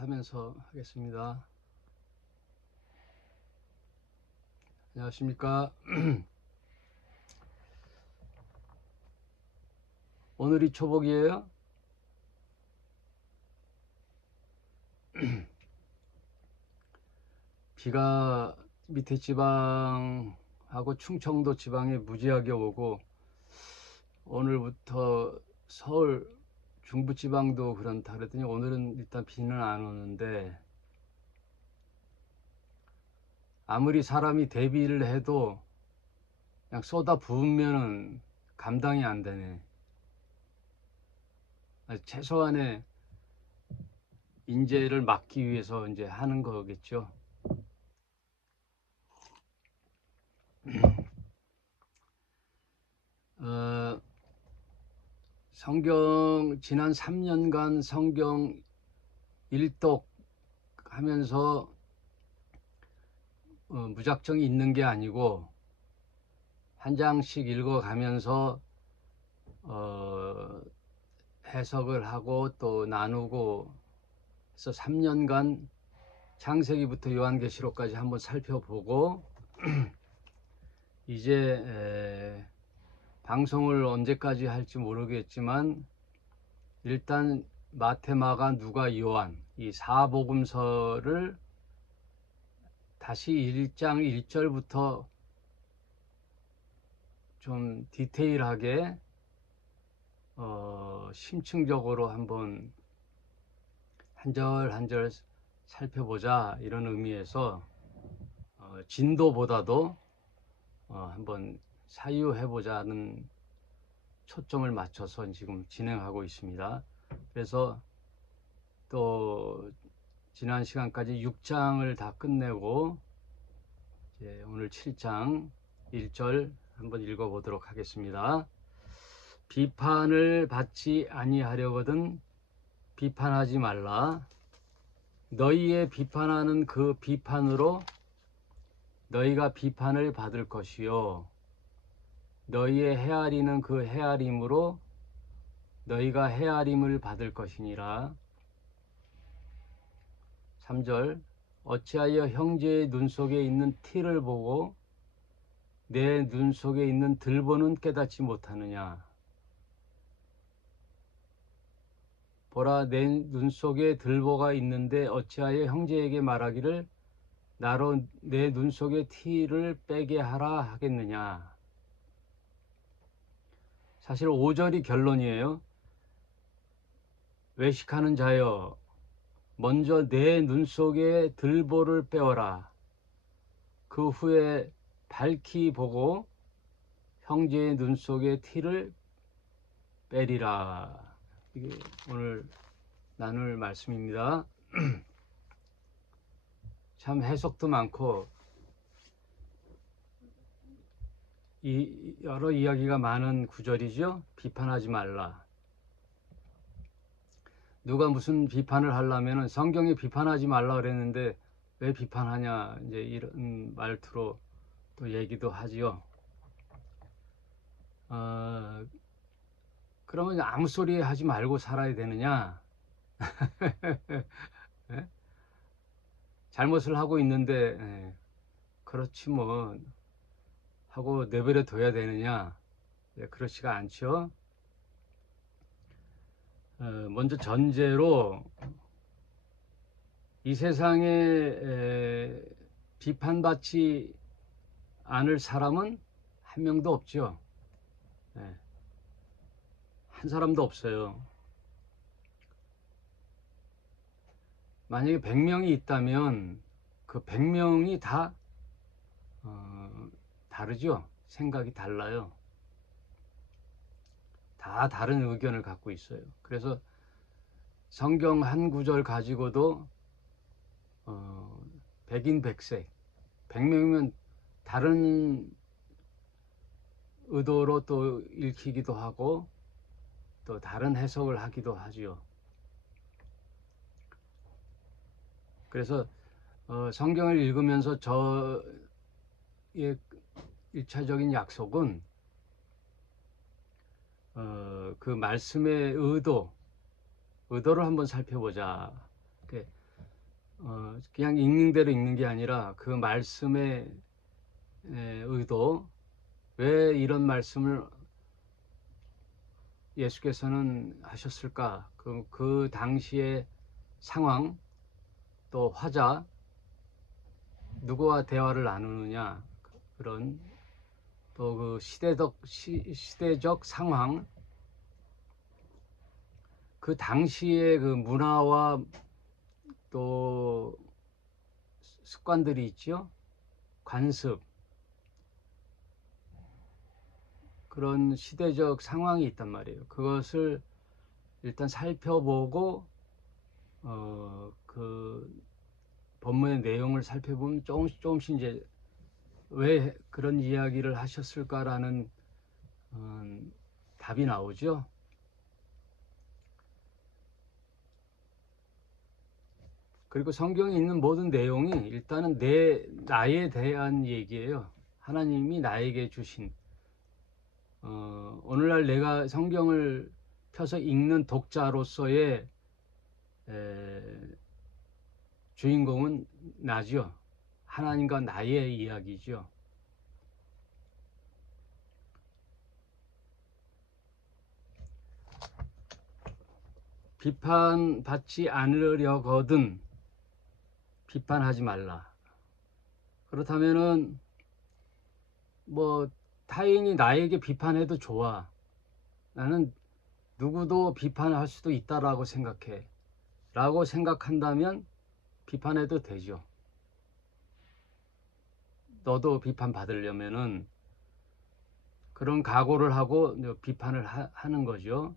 하면서 하겠습니다. 안녕하십니까. 오늘이 초복이에요. 비가 밑에 지방하고 충청도 지방에 무지하게 오고, 오늘부터 서울 중부지방도 그런다 그랬더니 오늘은 일단 비는 안 오는데, 아무리 사람이 대비를 해도 그냥 쏟아 부으면은 감당이 안 되네. 최소한의 인재를 막기 위해서 이제 하는 거겠죠. 어, 지난 3년간 성경 일독 하면서 무작정 읽는 게 아니고 한 장씩 읽어가면서 해석을 하고 또 나누고 해서 3년간 창세기부터 요한계시록까지 한번 살펴보고 이제 방송을 언제까지 할지 모르겠지만 일단 마태, 마가, 누가, 요한 이 사복음서를 다시 1장 1절부터 좀 디테일하게 심층적으로 한번 한 절 한 절 살펴보자, 이런 의미에서 진도보다도 한번 사유해보자는 초점을 맞춰서 지금 진행하고 있습니다. 그래서 또 지난 시간까지 6장을 다 끝내고 이제 오늘 7장 1절 한번 읽어보도록 하겠습니다. 비판을 받지 아니하려거든 비판하지 말라. 너희의 비판하는 그 비판으로 너희가 비판을 받을 것이요, 너희의 헤아리는 그 헤아림으로 너희가 헤아림을 받을 것이니라. 3절 어찌하여 형제의 눈 속에 있는 티를 보고 내 눈 속에 있는 들보는 깨닫지 못하느냐. 보라, 내 눈 속에 들보가 있는데 어찌하여 형제에게 말하기를 나로 내 눈 속에 티를 빼게 하라 하겠느냐. 사실 5절이 결론이에요. 외식하는 자여, 먼저 내 눈 속에 들보를 빼어라. 그 후에 밝히 보고 형제의 눈 속에 티를 빼리라. 이게 오늘 나눌 말씀입니다. 참 해석도 많고 여러 이야기가 많은 구절이죠. 비판하지 말라. 누가 무슨 비판을 하려면은 성경에 비판하지 말라 그랬는데 왜 비판하냐, 이제 이런 말투로 또 얘기도 하지요. 그러면 아무 소리 하지 말고 살아야 되느냐? 예? 잘못을 하고 있는데 그렇지 뭐 하고 내버려 둬야 되느냐? 그렇지가 않죠. 먼저 전제로 이 세상에 비판받지 않을 사람은 한 명도 없죠. 한 사람도 없어요. 만약에 100명이 있다면 그 100명이 다 다르죠. 생각이 달라요. 다 다른 의견을 갖고 있어요. 그래서 성경 한 구절 가지고도 백인백색 100명이면 다른 의도로 또 읽히기도 하고 또 다른 해석을 하기도 하지요. 그래서 성경을 읽으면서 저의 1차적인 약속은 그 말씀의 의도를 한번 살펴보자. 그냥 읽는 대로 읽는 게 아니라 그 말씀의 의도, 왜 이런 말씀을 예수께서는 하셨을까? 그 당시의 상황, 또 화자, 누구와 대화를 나누느냐, 그런 또 그 시대적 상황, 그 당시의 그 문화와 또 습관들이 있죠. 관습, 그런 시대적 상황이 있단 말이에요. 그것을 일단 살펴보고 그 본문의 내용을 살펴보면 조금씩 이제 왜 그런 이야기를 하셨을까라는 답이 나오죠. 그리고 성경에 있는 모든 내용이 일단은 나에 대한 얘기예요. 하나님이 나에게 주신 오늘날 내가 성경을 펴서 읽는 독자로서의 주인공은 나죠. 하나님과 나의 이야기죠. 비판받지 않으려거든 비판하지 말라. 그렇다면은 뭐 타인이 나에게 비판해도 좋아. 나는 누구도 비판할 수도 있다라고 생각해. 라고 생각한다면 비판해도 되죠. 너도 비판받으려면은 그런 각오를 하고 비판을 하는 거죠.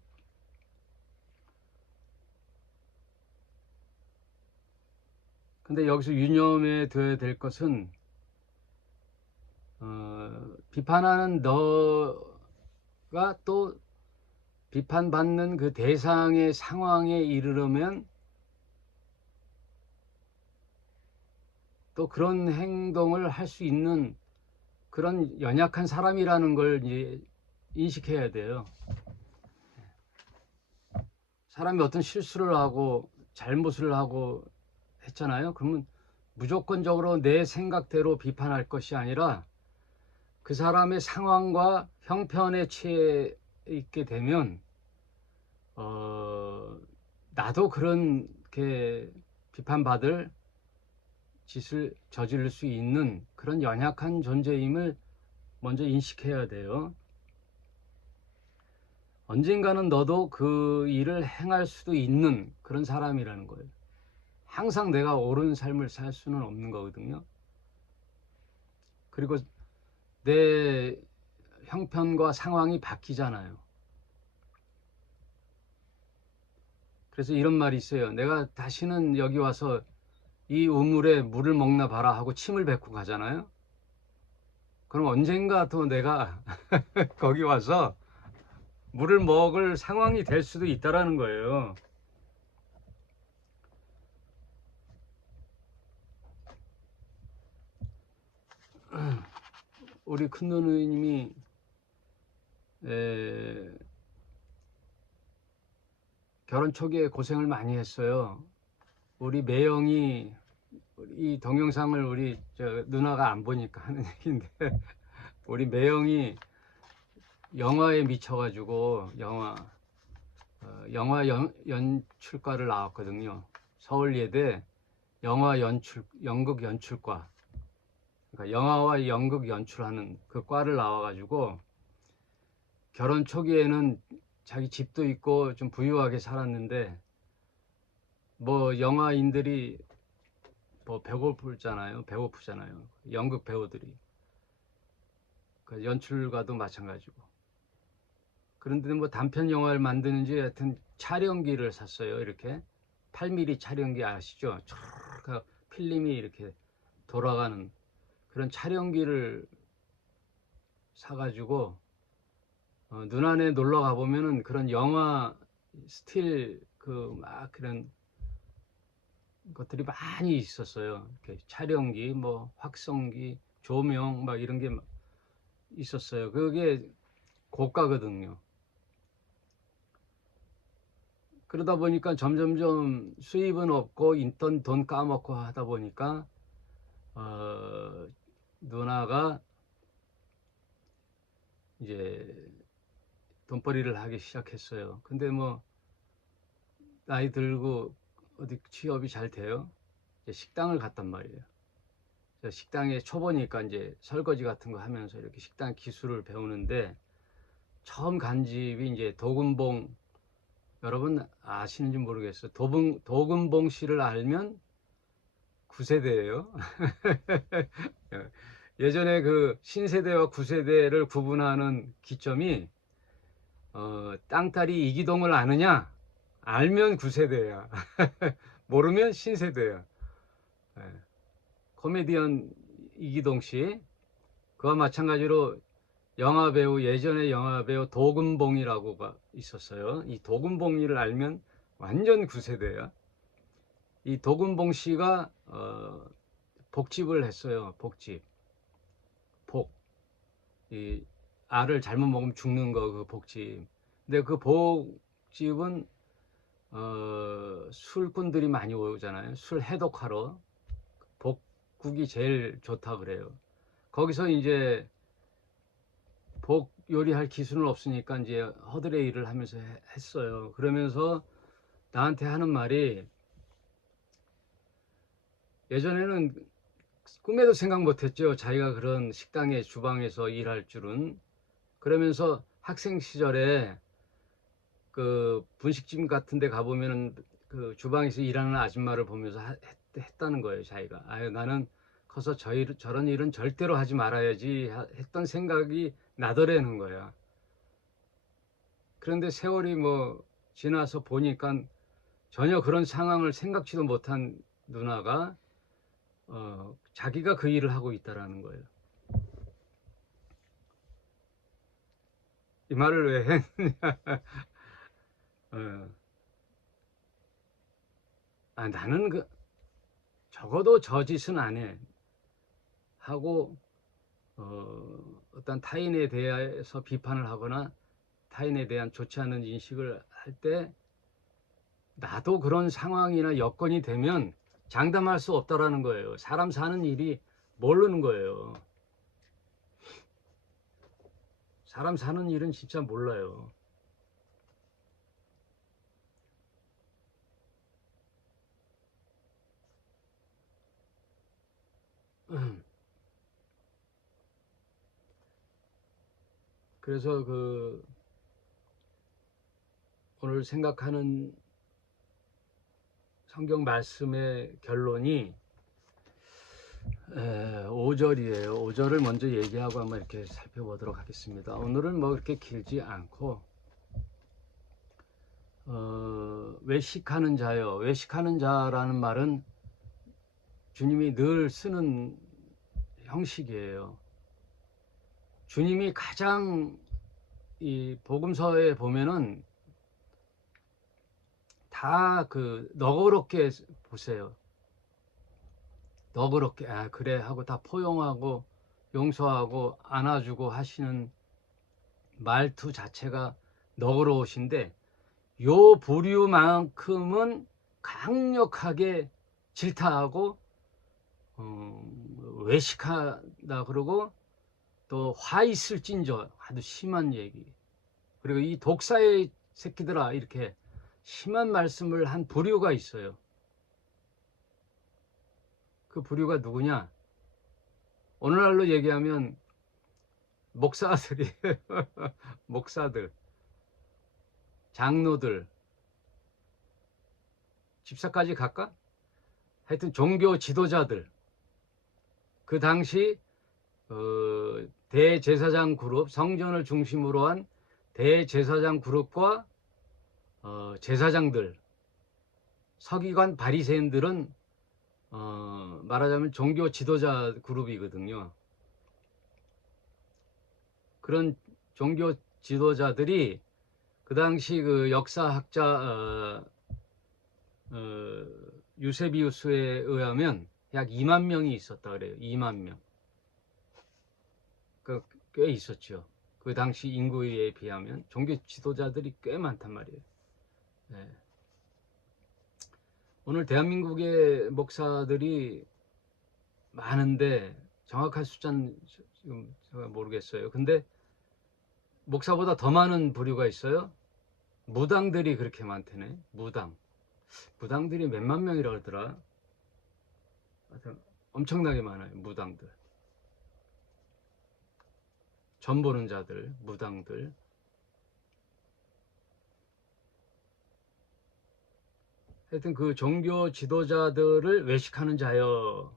근데 여기서 유념해 둬야 될 것은 비판하는 너가 또 비판받는 그 대상의 상황에 이르려면 또 그런 행동을 할 수 있는 그런 연약한 사람이라는 걸 이제 인식해야 돼요. 사람이 어떤 실수를 하고 잘못을 하고 했잖아요. 그러면 무조건적으로 내 생각대로 비판할 것이 아니라 그 사람의 상황과 형편에 처해 있게 되면 나도 그렇게 비판받을 짓을 저지를 수 있는 그런 연약한 존재임을 먼저 인식해야 돼요. 언젠가는 너도 그 일을 행할 수도 있는 그런 사람이라는 거예요. 항상 내가 옳은 삶을 살 수는 없는 거거든요. 그리고 내 형편과 상황이 바뀌잖아요. 그래서 이런 말이 있어요. 내가 다시는 여기 와서 이 우물에 물을 먹나 봐라 하고 침을 뱉고 가잖아요. 그럼 언젠가 또 내가 거기 와서 물을 먹을 상황이 될 수도 있다라는 거예요. 우리 큰 누님이 결혼 초기에 고생을 많이 했어요. 우리 매형이 이 동영상을 우리 누나가 안 보니까 하는 얘기인데 우리 매형이 영화에 미쳐가지고 영화 연출과를 나왔거든요. 서울예대 연극 연출과. 그러니까 영화와 연극 연출하는 그 과를 나와가지고 결혼 초기에는 자기 집도 있고 좀 부유하게 살았는데 뭐 영화인들이 뭐 배고프잖아요. 연극 배우들이. 그 연출가도 마찬가지고. 그런데 뭐 단편 영화를 만드는지 하여튼 촬영기를 샀어요. 이렇게 8mm 촬영기 아시죠? 촤르르 필름이 이렇게 돌아가는 그런 촬영기를 사가지고 눈안에 놀러 가보면은 그런 영화 스틸 그 막 그런 것들이 많이 있었어요. 이렇게 촬영기, 뭐 확성기, 조명 막 이런 게 있었어요. 그게 고가거든요. 그러다 보니까 점점점 수입은 없고 있던 돈 까먹고 하다 보니까 누나가 이제 돈벌이를 하기 시작했어요. 근데 뭐 나이 들고 어디 취업이 잘 돼요? 이제 식당을 갔단 말이에요. 식당에 초보니까 이제 설거지 같은 거 하면서 이렇게 식당 기술을 배우는데 처음 간 집이 이제 도금봉, 여러분 아시는지 모르겠어요. 도금봉 씨를 알면 9세대예요. 예전에 그 신세대와 9세대를 구분하는 기점이 땅딸이 이기동을 아느냐? 알면 9세대야. 모르면 신세대야. 예. 코미디언 이기동 씨, 그와 마찬가지로 영화배우, 예전에 영화배우 도금봉이라고가 있었어요. 이 도금봉이를 알면 완전 9세대야. 이 도금봉 씨가 복집을 했어요. 복집. 이 알을 잘못 먹으면 죽는 거, 그 복집. 근데 그 복집은 술꾼들이 많이 오잖아요. 술 해독하러. 복국이 제일 좋다 그래요. 거기서 이제 복 요리할 기술은 없으니까 이제 허드레 일을 하면서 했어요. 그러면서 나한테 하는 말이, 예전에는 꿈에도 생각 못했죠. 자기가 그런 식당의 주방에서 일할 줄은. 그러면서 학생 시절에 그 분식집 같은 데 가보면은 그 주방에서 일하는 아줌마를 보면서 했다는 거예요. 자기가 아유, 나는 커서 저런 일은 절대로 하지 말아야지 했던 생각이 나더라는 거야. 그런데 세월이 뭐 지나서 보니까 전혀 그런 상황을 생각지도 못한 누나가 자기가 그 일을 하고 있다라는 거예요. 이 말을 왜 했느냐? 어, 나는 적어도 저 짓은 안 해. 하고 어떤 타인에 대해서 비판을 하거나 타인에 대한 좋지 않은 인식을 할 때 나도 그런 상황이나 여건이 되면 장담할 수 없다라는 거예요. 사람 사는 일이 모르는 거예요. 사람 사는 일은 진짜 몰라요. 그래서 오늘 생각하는 성경 말씀의 결론이 5절이에요. 5절을 먼저 얘기하고 한번 이렇게 살펴보도록 하겠습니다. 오늘은 뭐 그렇게 길지 않고 외식하는 자요. 외식하는 자라는 말은 주님이 늘 쓰는 형식이에요. 주님이 가장 이 복음서에 보면은 다 너그럽게 보세요. 너그럽게 그래 하고 다 포용하고 용서하고 안아주고 하시는 말투 자체가 너그러우신데, 요 부류만큼은 강력하게 질타하고 외식하다 그러고 또 화 있을진저 아주 심한 얘기, 그리고 이 독사의 새끼들아 이렇게 심한 말씀을 한 부류가 있어요. 그 부류가 누구냐? 오늘날로 얘기하면 목사들이 목사들, 장로들, 집사까지 갈까? 하여튼 종교 지도자들, 그 당시 대제사장 그룹, 성전을 중심으로 한 대제사장 그룹과 제사장들, 서기관 바리새인들은 말하자면 종교 지도자 그룹이거든요. 그런 종교 지도자들이 그 당시 그 역사학자 유세비우스에 의하면 약 2만 명이 있었다 그래요. 2만 명. 꽤 있었죠. 그 당시 인구에 비하면 종교 지도자들이 꽤 많단 말이에요. 네. 오늘 대한민국의 목사들이 많은데 정확한 숫자는 지금 제가 모르겠어요. 근데 목사보다 더 많은 부류가 있어요. 무당들이 그렇게 많대네. 무당들이 몇만 명이라 그러더라. 하여튼 엄청나게 많아요. 무당들. 점 보는 자들, 무당들. 하여튼 그 종교 지도자들을 외식하는 자여,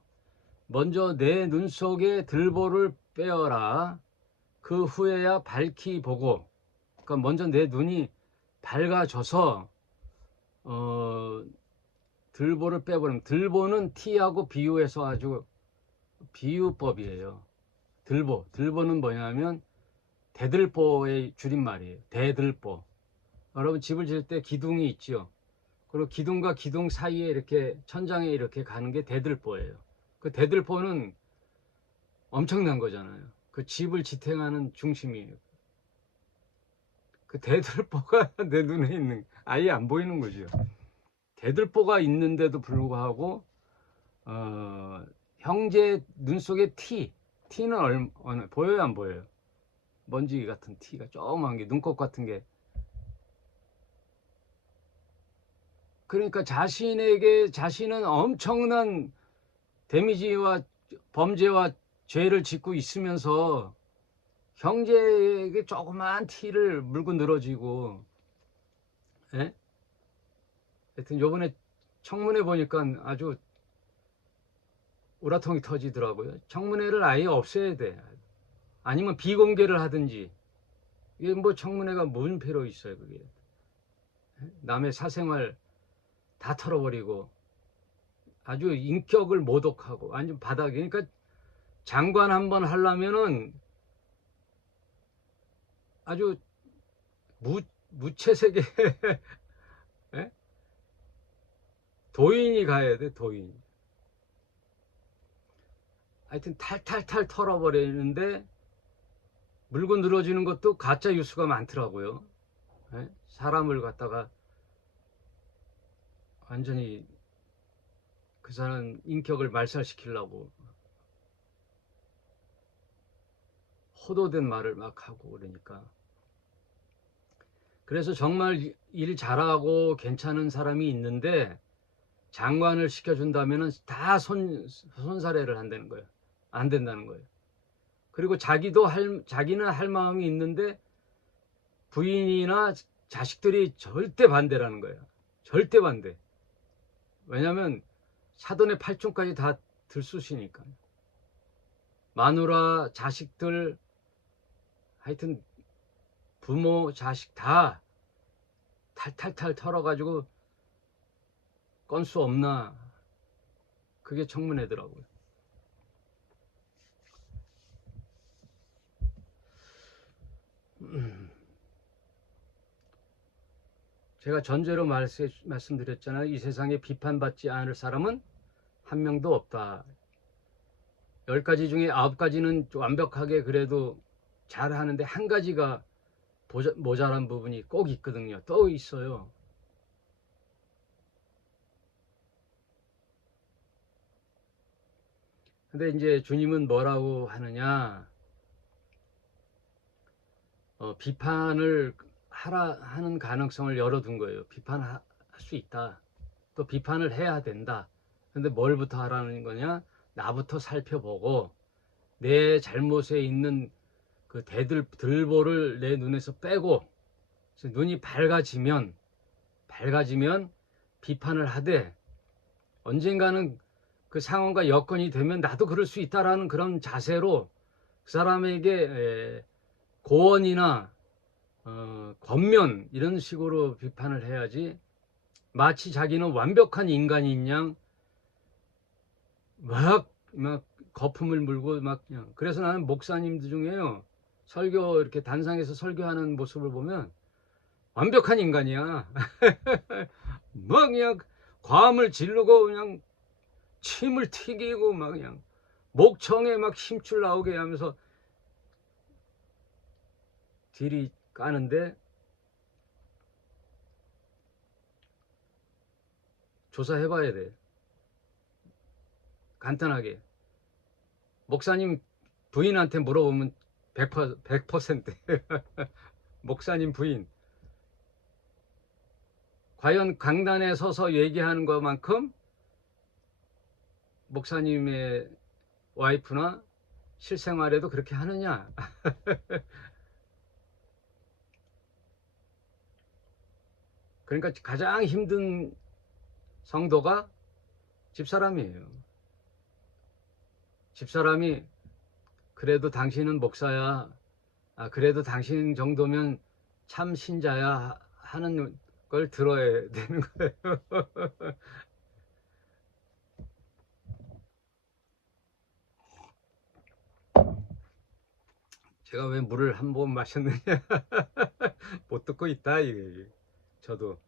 먼저 내 눈 속에 들보를 빼어라. 그 후에야 밝히 보고. 그러니까 먼저 내 눈이 밝아져서 들보를 빼버리면, 들보는 T하고 비유해서 아주 비유법이에요. 들보는 뭐냐면 대들보의 줄임말이에요. 대들보. 여러분 집을 지을 때 기둥이 있죠. 그리고 기둥과 기둥 사이에 이렇게 천장에 이렇게 가는 게 대들보예요. 그 대들보는 엄청난 거잖아요. 그 집을 지탱하는 중심이에요. 그 대들보가 내 눈에 있는, 아예 안 보이는 거죠. 대들보가 있는데도 불구하고 형제 눈 속에 T는 보여요, 안 보여요? 먼지 같은 T가 조그만 게, 눈곱 같은 게. 그러니까 자신은 엄청난 데미지와 범죄와 죄를 짓고 있으면서 형제에게 조그만 T를 물고 늘어지고, 예? 하여튼 요번에 청문회 보니까 아주 우라통이 터지더라고요. 청문회를 아예 없애야 돼. 아니면 비공개를 하든지. 이게 뭐 청문회가 무슨 필요 있어요, 그게. 남의 사생활 다 털어버리고 아주 인격을 모독하고 완전 바닥에. 그러니까 장관 한번 하려면은 아주 무채색의 예? 도인이 가야 돼, 도인. 하여튼 탈탈탈 털어버리는데 물고 늘어지는 것도 가짜 뉴스가 많더라고요. 예? 사람을 갖다가 완전히 그 사람 인격을 말살시키려고 호도된 말을 막 하고 그러니까. 그래서 정말 일 잘하고 괜찮은 사람이 있는데 장관을 시켜준다면 다 손사래를 한다는 거예요. 안 된다는 거예요. 그리고 자기는 할 마음이 있는데 부인이나 자식들이 절대 반대라는 거예요. 절대 반대. 왜냐하면 사돈의 팔촌까지 다 들쑤시니까. 마누라, 자식들, 하여튼 부모, 자식 다 탈탈탈 털어가지고 건수 없나. 그게 청문회더라고요. 제가 전제로 말씀드렸잖아요. 이 세상에 비판받지 않을 사람은 한 명도 없다. 10가지 중에 9가지는 완벽하게 그래도 잘하는데 한 가지가 모자란 부분이 꼭 있거든요. 또 있어요. 근데 이제 주님은 뭐라고 하느냐, 비판을 하는 가능성을 열어둔 거예요. 비판할 수 있다. 또 비판을 해야 된다. 근데 뭘부터 하라는 거냐? 나부터 살펴보고 내 잘못에 있는 그 들보를 내 눈에서 빼고, 눈이 밝아지면 비판을 하되, 언젠가는 그 상황과 여건이 되면 나도 그럴 수 있다라는 그런 자세로 그 사람에게 고언이나 권면 이런 식으로 비판을 해야지, 마치 자기는 완벽한 인간인 양 막 거품을 물고 막 그냥. 그래서 나는 목사님들 중에요, 설교 이렇게 단상에서 설교하는 모습을 보면 완벽한 인간이야. 막 그냥 과음을 지르고 그냥 침을 튀기고 막 그냥 목청에 막 힘줄 나오게 하면서 딜이 까는데, 조사해 봐야 돼. 간단하게. 목사님 부인한테 물어보면 100%. 목사님 부인. 과연 강단에 서서 얘기하는 것만큼 목사님의 와이프나 실생활에도 그렇게 하느냐? 그러니까 가장 힘든 성도가 집사람이에요. 집사람이 그래도 당신은 목사야, 그래도 당신 정도면 참 신자야 하는 걸 들어야 되는 거예요. 제가 왜 물을 한 번 마셨느냐? 못 듣고 있다, 이게. 저도.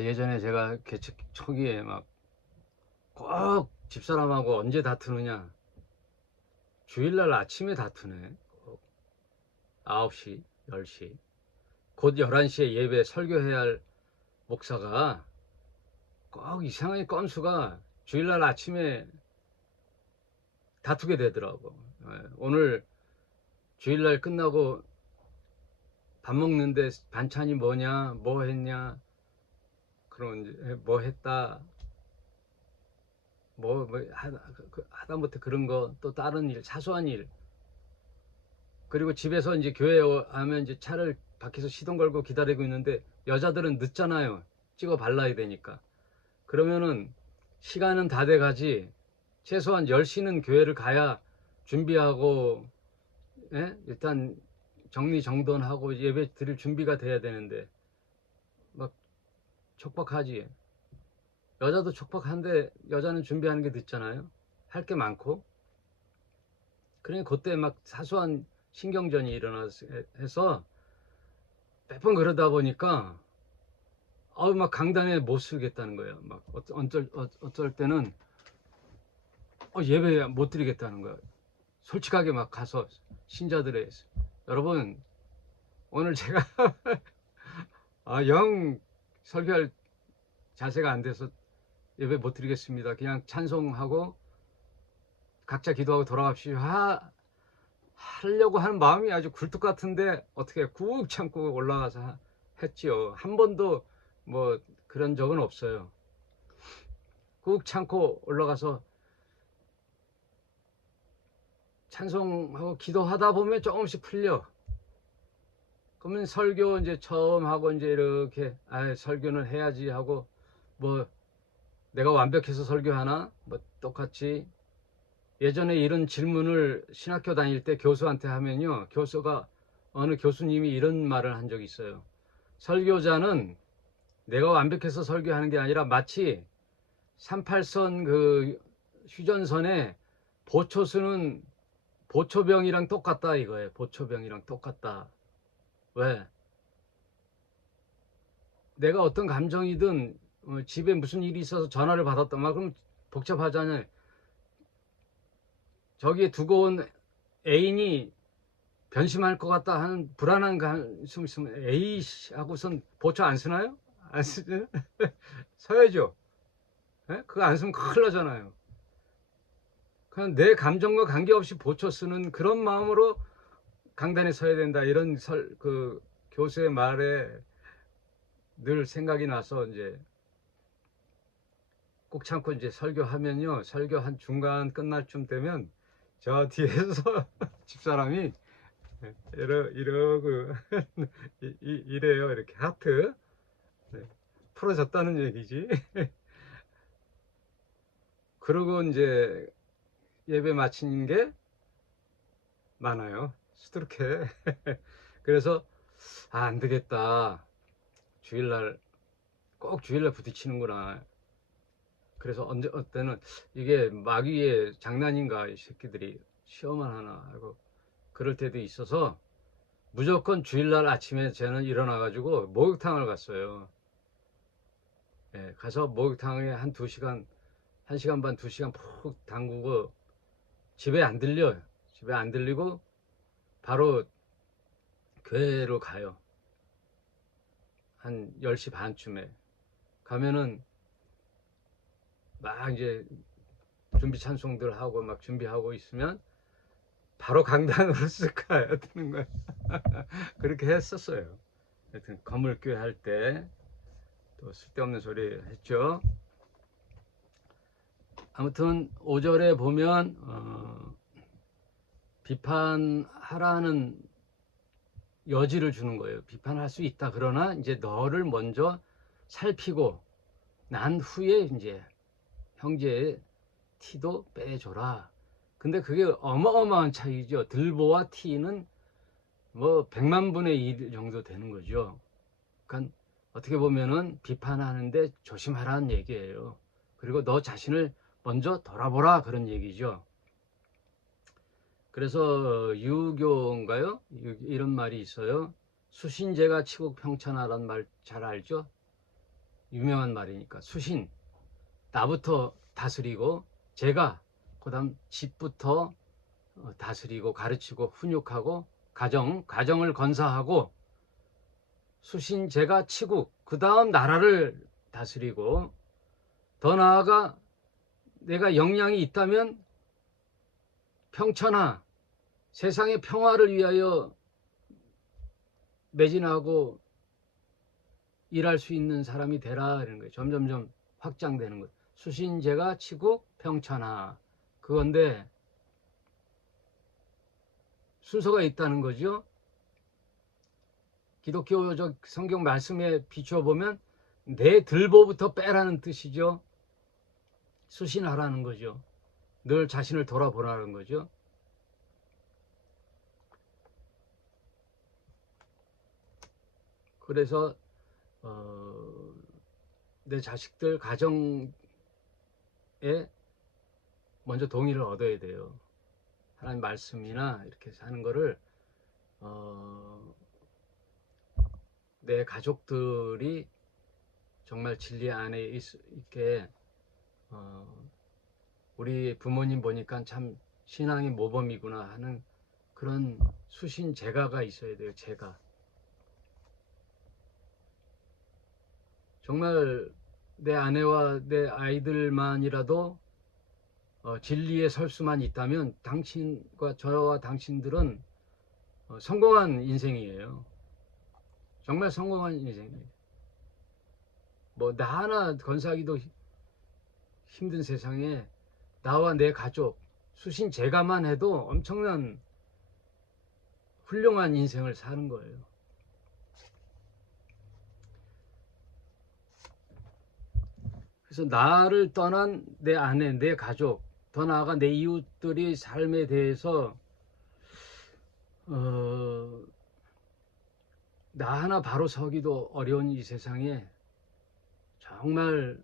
예전에 제가 개척 초기에 막 꼭 집사람하고 언제 다투느냐? 주일날 아침에 다투네. 9시, 10시. 곧 11시에 예배 설교해야 할 목사가 꼭 이상하게 건수가 주일날 아침에 다투게 되더라고. 오늘 주일날 끝나고 밥 먹는데 반찬이 뭐냐, 뭐 했냐, 그런 뭐 했다, 하다못해 그런 거, 또 다른 일, 사소한 일. 그리고 집에서 이제 교회 하면 이제 차를 밖에서 시동 걸고 기다리고 있는데 여자들은 늦잖아요. 찍어 발라야 되니까. 그러면은 시간은 다 돼 가지. 최소한 10시는 교회를 가야 준비하고, 일단 정리정돈하고 예배 드릴 준비가 돼야 되는데 막 촉박하지. 여자도 촉박한데 여자는 준비하는 게 늦잖아요. 할 게 많고. 그러니까 그때 막 사소한 신경전이 일어나서 몇 번 그러다 보니까 막 강단에 못 쓰겠다는 거예요. 막 어쩔 때는 예배 못 드리겠다는 거예요. 솔직하게 막 가서 신자들의, 여러분 오늘 제가 영 설교할 자세가 안 돼서 예배 못 드리겠습니다. 그냥 찬송하고 각자 기도하고 돌아갑시다 하려고 하는 마음이 아주 굴뚝 같은데 어떻게 꾹 참고 올라가서 했지요. 한 번도 뭐 그런 적은 없어요. 꾹 참고 올라가서 찬송하고 기도하다 보면 조금씩 풀려. 그러면 설교 이제 처음 하고 이제 이렇게 설교는 해야지 하고, 뭐 내가 완벽해서 설교하나? 뭐 똑같이. 예전에 이런 질문을 신학교 다닐 때 교수한테 하면요, 어느 교수님이 이런 말을 한 적이 있어요. 설교자는 내가 완벽해서 설교하는 게 아니라 마치 38선 그 휴전선에 보초수는 보초병이랑 똑같다 이거예요. 보초병이랑 똑같다. 왜? 내가 어떤 감정이든 집에 무슨 일이 있어서 전화를 받았다 막 그럼 복잡하잖아요. 저기에 두고 온 애인이 변심할 것 같다 하는 불안한 감정 있으면 에이씨 하고선 보초 안 쓰나요? 안 쓰죠? 서야죠. 그거 안 쓰면 큰일 나잖아요. 그냥 내 감정과 관계없이 보초 쓰는 그런 마음으로 강단에 서야 된다. 이런 그 교수의 말에 늘 생각이 나서 이제 꼭 참고 이제 설교하면요. 설교 한 중간 끝날 쯤 되면 저 뒤에서 집사람이 이러고 이래요. 이렇게 하트. 풀어졌다는 얘기지. 그러고 이제 예배 마친 게 많아요. 수두룩해. 그래서 안 되겠다. 꼭 주일날 부딪히는구나. 그래서 어때는 이게 마귀의 장난인가, 이 새끼들이 시험을 하나 하고 그럴 때도 있어서 무조건 주일날 아침에 저는 일어나가지고 목욕탕을 갔어요. 가서 목욕탕에 한 2시간, 1시간 반, 2시간 푹 담그고 집에 안 들려요. 집에 안 들리고 바로 교회로 가요. 한 10시 반쯤에 가면은 막 이제 준비 찬송들 하고 막 준비하고 있으면 바로 강단으로 쓱 가야 되는 거예요. 그렇게 했었어요. 하여튼 건물교회 할 때 또 쓸데없는 소리 했죠. 아무튼 5절에 보면 비판하라는 여지를 주는 거예요. 비판할 수 있다. 그러나 이제 너를 먼저 살피고 난 후에 이제 형제의 티도 빼줘라. 근데 그게 어마어마한 차이죠. 들보와 티는 뭐 100만 분의 1 정도 되는 거죠. 그러니까 어떻게 보면은 비판하는데 조심하라는 얘기예요. 그리고 너 자신을 먼저 돌아보라 그런 얘기죠. 그래서 유교인가요? 이런 말이 있어요. 수신제가 치국 평천하라는 말 잘 알죠? 유명한 말이니까. 수신, 나부터 다스리고 제가 그다음 집부터 다스리고 가르치고 훈육하고 가정을 건사하고 수신제가 치국, 그 다음 나라를 다스리고 더 나아가 내가 역량이 있다면 평천하, 세상의 평화를 위하여 매진하고 일할 수 있는 사람이 되라 이런 거예요. 점점점 확장되는 거예요. 수신제가 치국 평천하, 그건데 순서가 있다는 거죠. 기독교적 성경 말씀에 비춰보면 내 들보부터 빼라는 뜻이죠. 수신하라는 거죠. 늘 자신을 돌아보라는 거죠. 그래서 내 자식들 가정에 먼저 동의를 얻어야 돼요. 하나님 말씀이나 이렇게 사는 거를 내 가족들이 정말 진리 안에 있게 우리 부모님 보니까 참 신앙이 모범이구나 하는 그런 수신 제가가 있어야 돼요. 제가 정말 내 아내와 내 아이들만이라도 진리에 설 수만 있다면 당신과 저와 당신들은 성공한 인생이에요. 정말 성공한 인생이에요. 뭐 나 하나 건사하기도 힘든 세상에 나와 내 가족 수신 제가만 해도 엄청난 훌륭한 인생을 사는 거예요. 그래서 나를 떠난 내 아내, 내 가족, 더 나아가 내 이웃들이 삶에 대해서 나 하나 바로 서기도 어려운 이 세상에 정말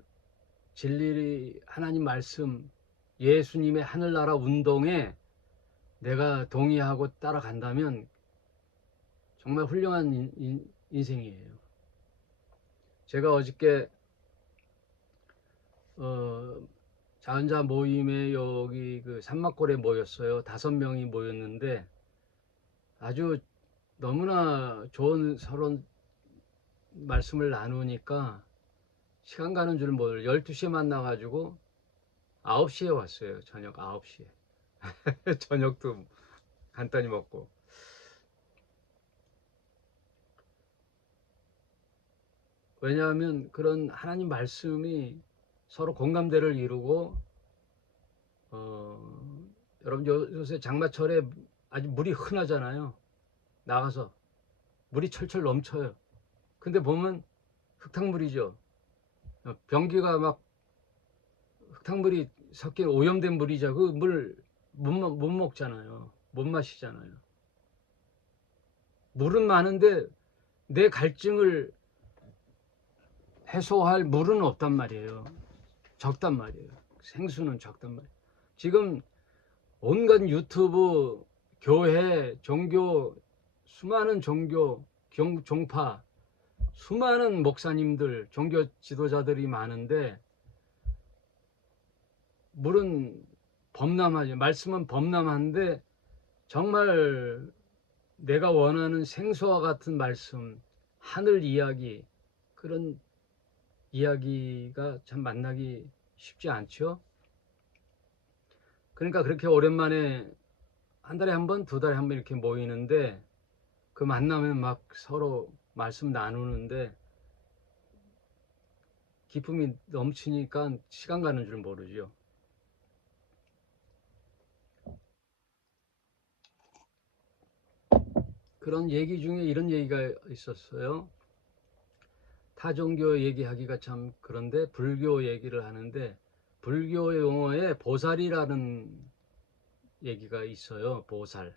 진리 하나님 말씀 예수님의 하늘나라 운동에 내가 동의하고 따라간다면 정말 훌륭한 인생이에요. 제가 어저께 자연자 모임에 여기 그 산막골에 모였어요. 5명이 모였는데 아주 너무나 좋은 서로 말씀을 나누니까 시간 가는 줄 모르고 12시에 만나가지고 9시에 왔어요. 저녁 9시에. 저녁도 간단히 먹고. 왜냐하면 그런 하나님 말씀이 서로 공감대를 이루고 여러분 요새 장마철에 아주 물이 흔하잖아요. 나가서 물이 철철 넘쳐요. 근데 보면 흙탕물이죠. 변기가 막 흙탕물이 섞인 오염된 물이죠. 그 물 못 먹잖아요. 못 마시잖아요. 물은 많은데 내 갈증을 해소할 물은 없단 말이에요. 적단 말이에요. 생수는 적단 말이에요. 지금 온갖 유튜브, 교회, 종교, 수많은 종교, 종파, 수많은 목사님들, 종교 지도자들이 많은데 물은 범람하죠. 말씀은 범람한데 정말 내가 원하는 생수와 같은 말씀, 하늘 이야기, 그런 이야기가 참 만나기 쉽지 않죠. 그러니까 그렇게 오랜만에 한 달에 한 번, 두 달에 한 번 이렇게 모이는데 그 만나면 막 서로 말씀 나누는데 기쁨이 넘치니까 시간 가는 줄 모르죠. 그런 얘기 중에 이런 얘기가 있었어요. 타종교 얘기하기가 참 그런데 불교 얘기를 하는데 불교 용어에 보살이라는 얘기가 있어요. 보살.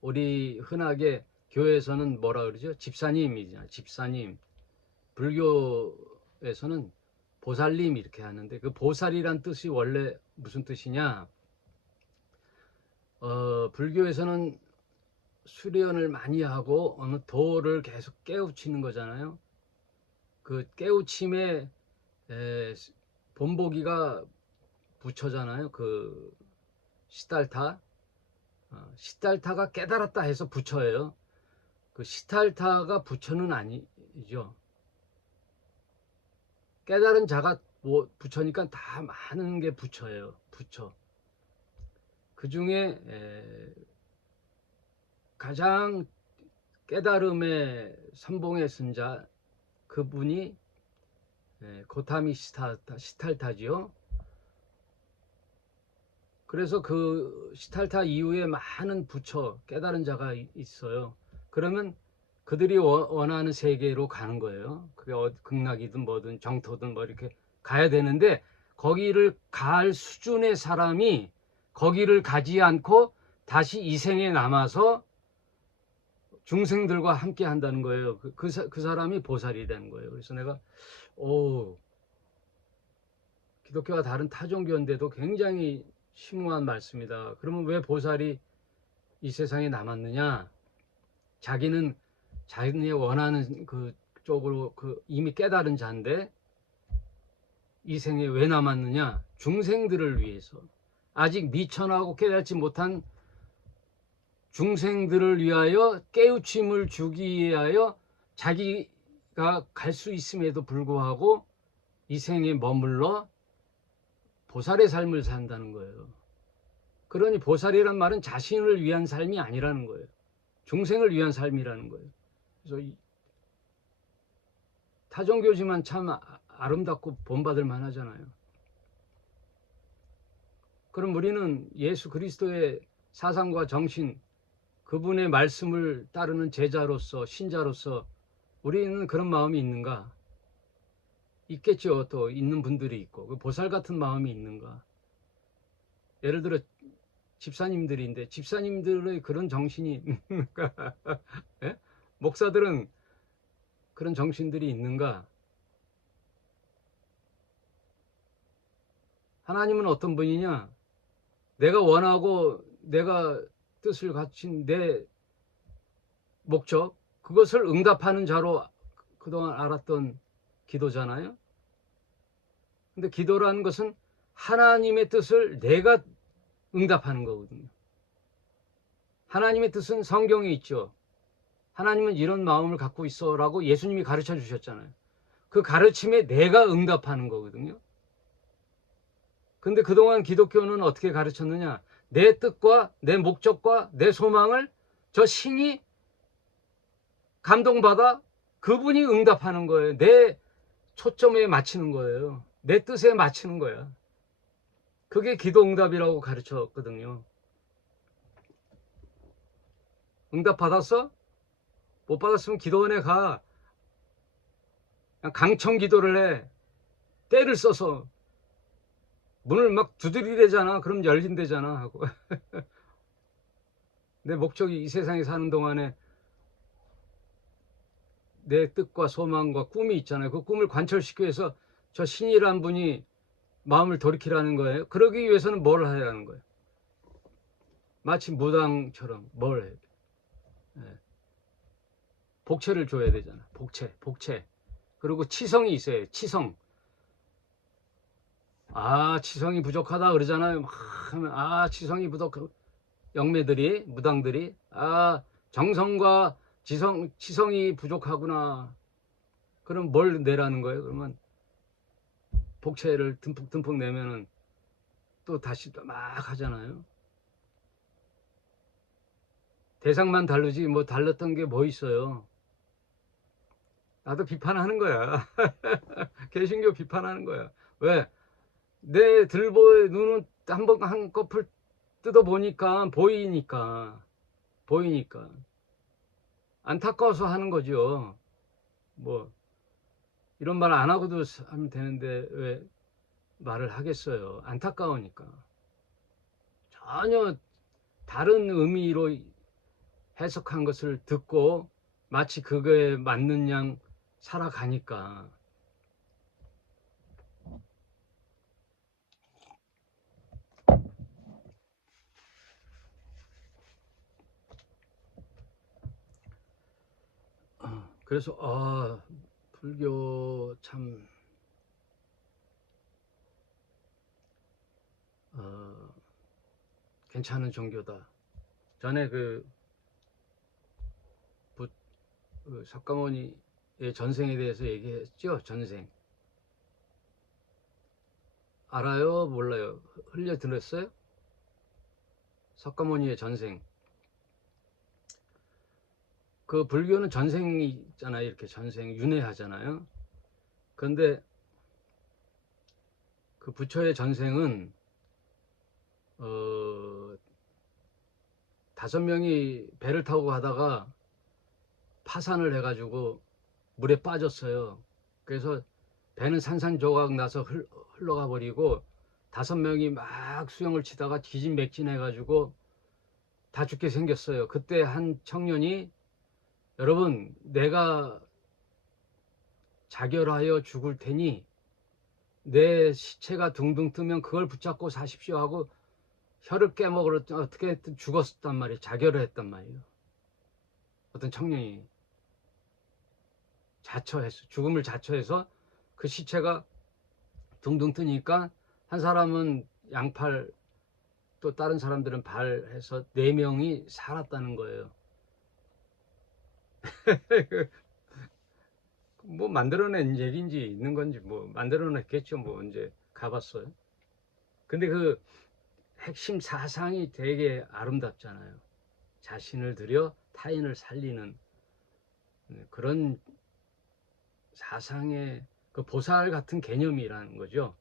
우리 흔하게 교회에서는 뭐라 그러죠? 집사님이잖아요. 집사님. 불교에서는 보살님 이렇게 하는데 그 보살이란 뜻이 원래 무슨 뜻이냐? 불교에서는 수련을 많이 하고 어느 도를 계속 깨우치는 거잖아요. 그 깨우침의 본보기가 부처잖아요. 그 시달타. 시달타가 깨달았다 해서 부처예요. 그 시달타가 부처는 아니죠. 깨달은 자가 뭐 부처니까 다 많은 게 부처예요. 부처. 그 중에 가장 깨달음의 선봉에 쓴 자, 그분이 고타미 시탈타지요. 그래서 그 시탈타 이후에 많은 부처, 깨달은 자가 있어요. 그러면 그들이 원하는 세계로 가는 거예요. 그게 극락이든 뭐든 정토든 뭐 이렇게 가야 되는데 거기를 갈 수준의 사람이 거기를 가지 않고 다시 이 생에 남아서 중생들과 함께 한다는 거예요. 그 사람이 보살이라는 거예요. 그래서 내가 기독교와 다른 타종교인데도 굉장히 심오한 말씀이다. 그러면 왜 보살이 이 세상에 남았느냐? 자기는 자기의 원하는 그 쪽으로 이미 깨달은 자인데 이 생에 왜 남았느냐? 중생들을 위해서. 아직 미천하고 깨닫지 못한 중생들을 위하여 깨우침을 주기 위하여 자기가 갈 수 있음에도 불구하고 이 생에 머물러 보살의 삶을 산다는 거예요. 그러니 보살이란 말은 자신을 위한 삶이 아니라는 거예요. 중생을 위한 삶이라는 거예요. 그래서 타종교지만 참 아름답고 본받을 만하잖아요. 그럼 우리는 예수 그리스도의 사상과 정신, 그분의 말씀을 따르는 제자로서, 신자로서 우리는 그런 마음이 있는가? 있겠죠. 또 있는 분들이 있고 그 보살 같은 마음이 있는가? 예를 들어 집사님들인데 집사님들의 그런 정신이 있는가? 예? 목사들은 그런 정신들이 있는가? 하나님은 어떤 분이냐? 내가 원하고 내가 뜻을 갖춘 내 목적, 그것을 응답하는 자로 그동안 알았던 기도잖아요. 근데 기도라는 것은 하나님의 뜻을 내가 응답하는 거거든요. 하나님의 뜻은 성경에 있죠. 하나님은 이런 마음을 갖고 있어 라고 예수님이 가르쳐 주셨잖아요. 그 가르침에 내가 응답하는 거거든요. 근데 그동안 기독교는 어떻게 가르쳤느냐? 내 뜻과 내 목적과 내 소망을 저 신이 감동받아 그분이 응답하는 거예요. 내 초점에 맞추는 거예요. 내 뜻에 맞추는 거야. 그게 기도 응답이라고 가르쳤거든요. 응답 받았어? 못 받았으면 기도원에 가. 그냥 강청 기도를 해. 때를 써서 문을 막 두드리래잖아. 그럼 열린대잖아 하고. 내 목적이 이 세상에 사는 동안에 내 뜻과 소망과 꿈이 있잖아요. 그 꿈을 관철시키기 위해서 저 신이란 분이 마음을 돌이키라는 거예요. 그러기 위해서는 뭘 하라는 거예요? 마치 무당처럼 뭘 해야 돼? 네. 복체를 줘야 되잖아. 복체. 그리고 치성이 있어요. 치성. 아, 치성이 부족하다 그러잖아요. 막 하면, 아, 치성이 부족, 영매들이, 무당들이, 아, 정성과 치성이 부족하구나. 그럼 뭘 내라는 거예요? 그러면 복채를 듬뿍듬뿍 내면은 또 다시 또 막 하잖아요. 대상만 다르지 뭐 달랐던 게 뭐 있어요. 나도 비판하는 거야. 개신교 비판하는 거야. 왜? 내 들보의 눈은 한번 한꺼풀 뜯어 보니까 보이니까 안타까워서 하는 거죠. 뭐 이런 말 안 하고도 하면 되는데 왜 말을 하겠어요. 안타까우니까. 전혀 다른 의미로 해석한 것을 듣고 마치 그거에 맞는 양 살아가니까. 그래서 불교 참 어, 괜찮은 종교다. 전에 그 석가모니의 전생에 대해서 얘기했죠. 전생 알아요? 몰라요? 흘려 들었어요? 석가모니의 전생. 그 불교는 전생이 있잖아요. 이렇게 전생 윤회하잖아요. 그런데 그 부처의 전생은 어, 5명이 배를 타고 가다가 파산을 해가지고 물에 빠졌어요. 그래서 배는 산산조각 나서 흘러가 버리고 5명이 막 수영을 치다가 기진맥진해가지고 다 죽게 생겼어요. 그때 한 청년이 여러분 내가 자결하여 죽을 테니 내 시체가 둥둥 뜨면 그걸 붙잡고 사십시오 하고 혀를 깨먹으러 어떻게 죽었단 말이에요. 자결을 했단 말이에요. 어떤 청년이 죽음을 자처해서 그 시체가 둥둥 뜨니까 한 사람은 양팔 또 다른 사람들은 발 해서 4명이 살았다는 거예요. 뭐 만들어낸 얘기인지 있는 건지 뭐 만들어냈겠죠. 뭐 언제 가봤어요. 근데 그 핵심 사상이 되게 아름답잖아요. 자신을 들여 타인을 살리는 그런 사상의 그 보살 같은 개념이라는 거죠.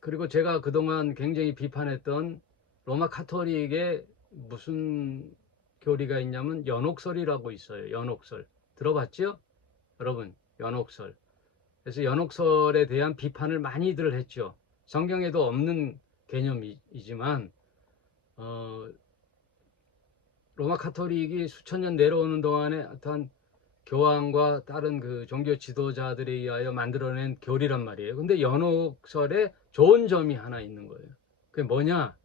그리고 제가 그동안 굉장히 비판했던 로마 카톨릭에 무슨 교리가 있냐면 연옥설이라고 있어요. 연옥설. 들어봤죠? 여러분, 연옥설. 그래서 연옥설에 대한 비판을 많이들 했죠. 성경에도 없는 개념이지만, 로마 카톨릭이 수천 년 내려오는 동안에 어떤 교황과 다른 그 종교 지도자들에 의하여 만들어낸 교리란 말이에요. 근데 연옥설에 좋은 점이 하나 있는 거예요. 그게 뭐냐?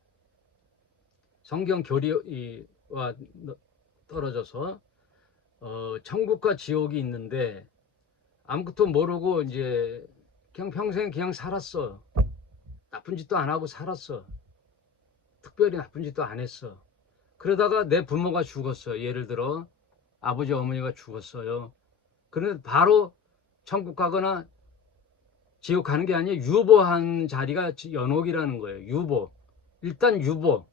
성경 교리와 떨어져서 천국과 지옥이 있는데 아무것도 모르고 이제 그냥 평생 그냥 살았어. 나쁜 짓도 안 하고 살았어. 특별히 나쁜 짓도 안 했어. 그러다가 내 부모가 죽었어요. 예를 들어 아버지 어머니가 죽었어요. 그런데 바로 천국 가거나 지옥 가는 게 아니라 유보한 자리가 연옥이라는 거예요. 유보. 일단 유보.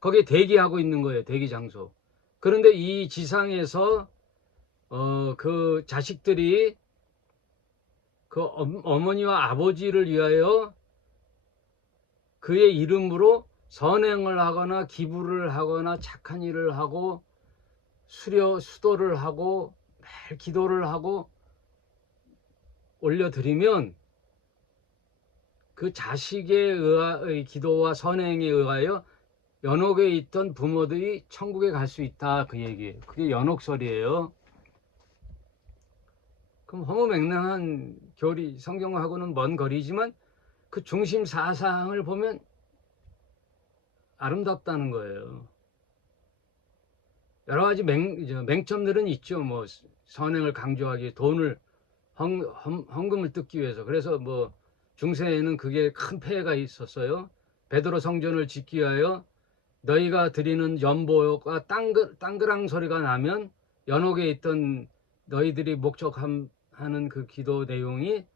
거기에 대기하고 있는 거예요. 대기 장소. 그런데 이 지상에서 그 자식들이 그 어머니와 아버지를 위하여 그의 이름으로 선행을 하거나 기부를 하거나 착한 일을 하고 수도를 하고 매일 기도를 하고 올려드리면 그 자식의 기도와 선행에 의하여 연옥에 있던 부모들이 천국에 갈 수 있다 그 얘기예요. 그게 연옥설이에요. 그럼 허무맹랑한 교리 성경하고는 먼 거리지만 그 중심 사상을 보면 아름답다는 거예요. 여러 가지 맹점들은 있죠. 뭐 선행을 강조하기, 돈을 헌금을 뜯기 위해서. 그래서 뭐 중세에는 그게 큰 폐해가 있었어요. 베드로 성전을 짓기 위하여 너희가 드리는 연보가 땅그랑 소리가 나면 연옥에 있던 너희들이 목적하는 그 기도 내용이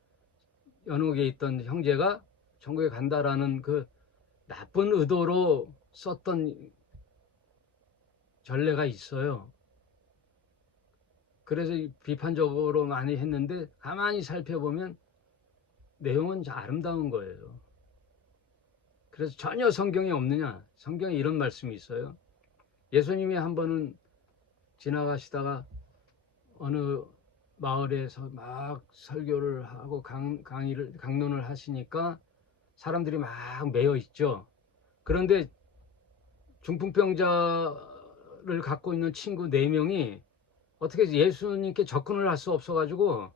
연옥에 있던 형제가 천국에 간다라는 그 나쁜 의도로 썼던 전례가 있어요. 그래서 비판적으로 많이 했는데 가만히 살펴보면 내용은 아름다운 거예요. 그래서 전혀 성경에 없느냐? 성경에 이런 말씀이 있어요. 예수님이 한 번은 지나가시다가 어느 마을에서 막 설교를 하고 강론을 하시니까 사람들이 막 매여 있죠. 그런데 중풍병자를 갖고 있는 친구 4명이 어떻게 예수님께 접근을 할 수 없어가지고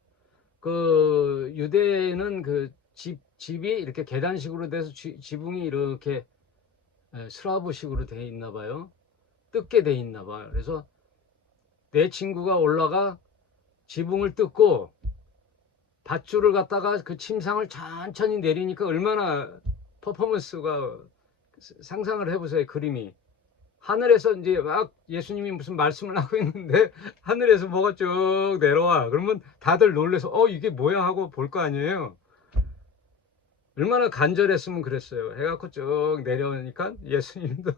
그 유대는 그 집이 이렇게 계단식으로 돼서 지붕이 이렇게 슬라브식으로 돼 있나 봐요. 뜯게 돼 있나 봐요. 그래서 내 친구가 올라가 지붕을 뜯고 밧줄을 갖다가 그 침상을 천천히 내리니까 얼마나 퍼포먼스가, 상상을 해보세요. 그림이 하늘에서 이제 막 예수님이 무슨 말씀을 하고 있는데 하늘에서 뭐가 쭉 내려와. 그러면 다들 놀래서 이게 뭐야 하고 볼 거 아니에요. 얼마나 간절했으면 그랬어요. 해갖고 쭉 내려오니까 예수님도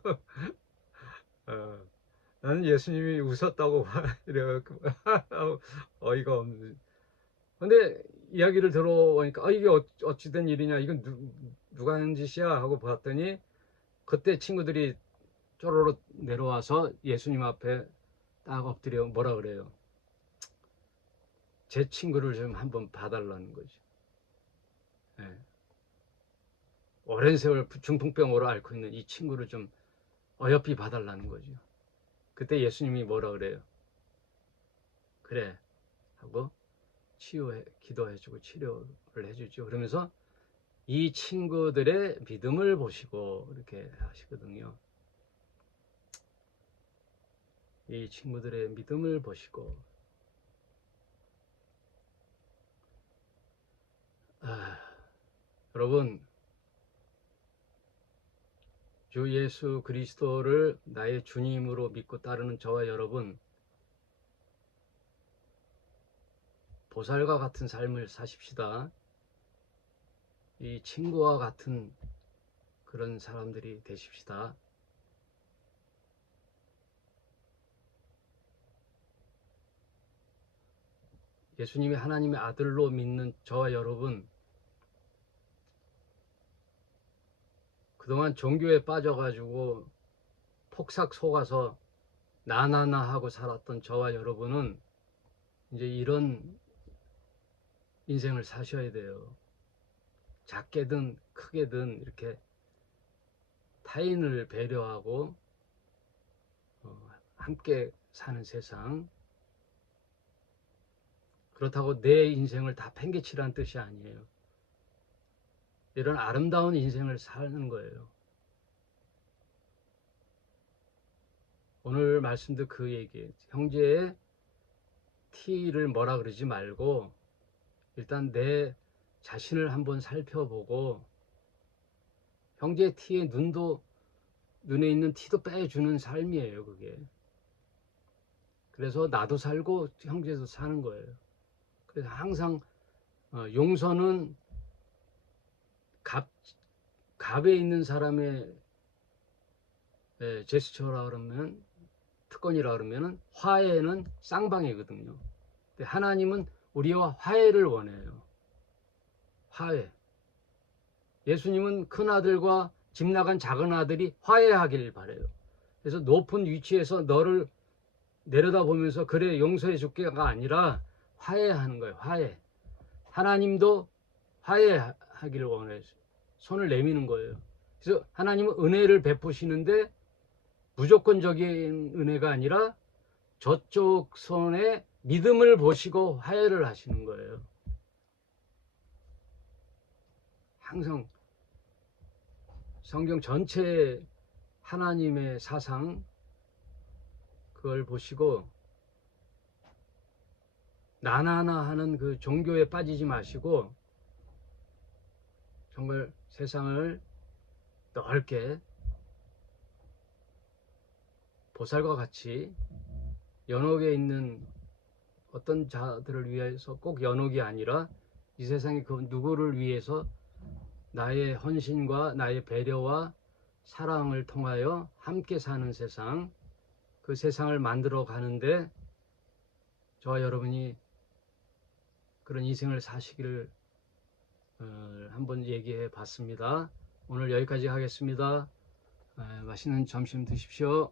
나는 예수님이 웃었다고 봐. 이래갖고 어이가 없는. 근데 이야기를 들어보니까 이게 어찌된 일이냐, 이건 누가 한 짓이야 하고 봤더니 그때 친구들이 쪼로로 내려와서 예수님 앞에 딱 엎드려 뭐라 그래요. 제 친구를 좀 한번 봐달라는 거죠. 예. 오랜 세월 중풍병으로 앓고 있는 이 친구를 좀 어여삐 봐달라는 거죠. 그때 예수님이 뭐라 그래요. 그래 하고 기도해주고 치료를 해주죠. 그러면서 이 친구들의 믿음을 보시고 이렇게 하시거든요. 이 친구들의 믿음을 보시고. 여러분, 주 예수 그리스도를 나의 주님으로 믿고 따르는 저와 여러분, 보살과 같은 삶을 사십시다. 이 친구와 같은 그런 사람들이 되십시다. 예수님이 하나님의 아들로 믿는 저와 여러분, 그동안 종교에 빠져가지고 폭삭 속아서 나나나 하고 살았던 저와 여러분은 이제 이런 인생을 사셔야 돼요. 작게든 크게든 이렇게 타인을 배려하고 함께 사는 세상. 그렇다고 내 인생을 다 팽개치라는 뜻이 아니에요. 이런 아름다운 인생을 사는 거예요. 오늘 말씀도 그 얘기예요. 형제의 티를 뭐라 그러지 말고 일단 내 자신을 한번 살펴보고 형제의 티에 눈에 있는 티도 빼주는 삶이에요. 그게. 그래서 나도 살고 형제도 사는 거예요. 그래서 항상 용서는 갑에 있는 사람의 제스처라 그러면, 특권이라 그러면 화해는 쌍방이거든요. 근데 하나님은 우리와 화해를 원해요. 화해. 예수님은 큰 아들과 집 나간 작은 아들이 화해하길 바래요. 그래서 높은 위치에서 너를 내려다보면서 그래 용서해 줄게가 아니라 화해하는 거예요. 화해. 하나님도 화해하기를 원해요. 손을 내미는 거예요. 그래서 하나님은 은혜를 베푸시는데 무조건적인 은혜가 아니라 저쪽 손에 믿음을 보시고 화해를 하시는 거예요. 항상 성경 전체 하나님의 사상 그걸 보시고 나나나 하는 그 종교에 빠지지 마시고 정말 세상을 넓게 보살과 같이 연옥에 있는 어떤 자들을 위해서 꼭 연옥이 아니라 이 세상에 그 누구를 위해서 나의 헌신과 나의 배려와 사랑을 통하여 함께 사는 세상, 그 세상을 만들어 가는데 저와 여러분이 그런 인생을 사시기를 한번 얘기해 봤습니다. 오늘 여기까지 하겠습니다. 맛있는 점심 드십시오.